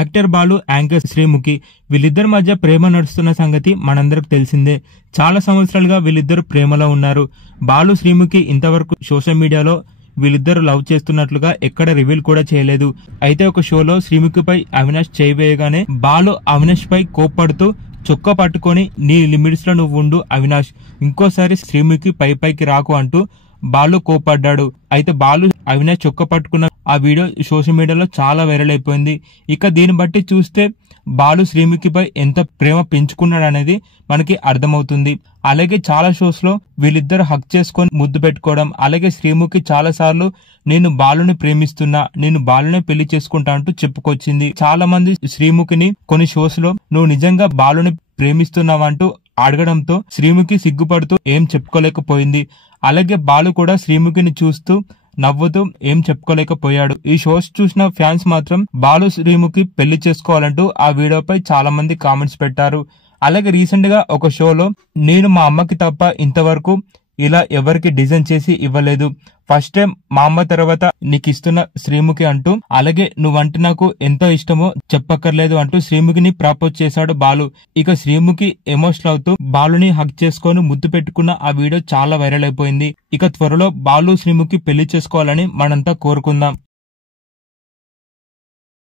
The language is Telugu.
యాక్టర్ బాలు, యాంకర్ శ్రీముఖి వీళ్ళిద్దరి మధ్య ప్రేమ నడుస్తున్న సంగతి మనందరికి తెలిసిందే. చాలా సంవత్సరాలుగా వీళ్ళిద్దరు ప్రేమలో ఉన్నారు. బాలు, శ్రీముఖి ఇంతవరకు సోషల్ మీడియాలో వీళ్ళిద్దరు లవ్ చేస్తున్నట్లుగా ఎక్కడ రివీల్ కూడా చేయలేదు. అయితే ఒక షోలో శ్రీముఖిపై అవినాష్ చేయవేయగానే బాలు అవినాష్ పై కోప్పడుతూ చొక్కా పట్టుకొని నీ లిమిట్స్ లో నువ్వు ఉండు అవినాష్, ఇంకోసారి శ్రీముఖి పైకి రాకు అంటూ బాలు కోపడ్డాడు. అయితే బాలు అవినాష్ చొక్క పట్టుకున్న ఆ వీడియో సోషల్ మీడియాలో చాలా వైరల్ అయిపోయింది. ఇక దీన్ని బట్టి చూస్తే బాలు శ్రీముఖిపై ఎంత ప్రేమ పెంచుకున్నాడు అనేది మనకి అర్థమవుతుంది. అలాగే చాలా షోస్ లో వీళ్ళిద్దరు హక్ చేసుకొని ముద్దు పెట్టుకోవడం, అలాగే శ్రీముఖి చాలా సార్లు నేను బాలుని ప్రేమిస్తున్నా, నేను బాలునే పెళ్లి చేసుకుంటా అంటూ చెప్పుకొచ్చింది. చాలా మంది శ్రీముఖిని కొన్ని షోస్ లో నువ్వు నిజంగా బాలుని ప్రేమిస్తున్నావంటూ అడగడంతో శ్రీముఖి సిగ్గుపడుతూ ఏం చెప్పుకోలేకపోయింది. అలాగే బాలు కూడా శ్రీముఖిని చూస్తూ నవ్వుతూ ఏం చెప్పుకోలేకపోయాడు. ఈ షోస్ చూసిన ఫ్యాన్స్ మాత్రం బాలు శ్రీముఖి పెళ్లి చేసుకోవాలంటూ ఆ వీడియోపై చాలా మంది కామెంట్స్ పెట్టారు. అలాగే రీసెంట్ గా ఒక షోలో నేను మా అమ్మకి తప్ప ఇంతవరకు ఇలా ఎవరికి డిజైన్ చేసి ఇవ్వలేదు, ఫస్ట్ టైం మా అమ్మ తర్వాత నీకు ఇస్తున్న శ్రీముఖి అంటూ, అలాగే నువ్వంటే నాకు ఎంతో ఇష్టమో చెప్పక్కర్లేదు అంటూ శ్రీముఖిని ప్రపోజ్ చేశాడు బాలు. ఇక శ్రీముఖి ఎమోషనల్ అవుతూ బాలుని హక్ చేసుకొని ముద్దు పెట్టుకున్న ఆ వీడియో చాలా వైరల్ అయిపోయింది. ఇక త్వరలో బాలు శ్రీముఖి పెళ్లి చేసుకోవాలని మనంతా కోరుకుందాం.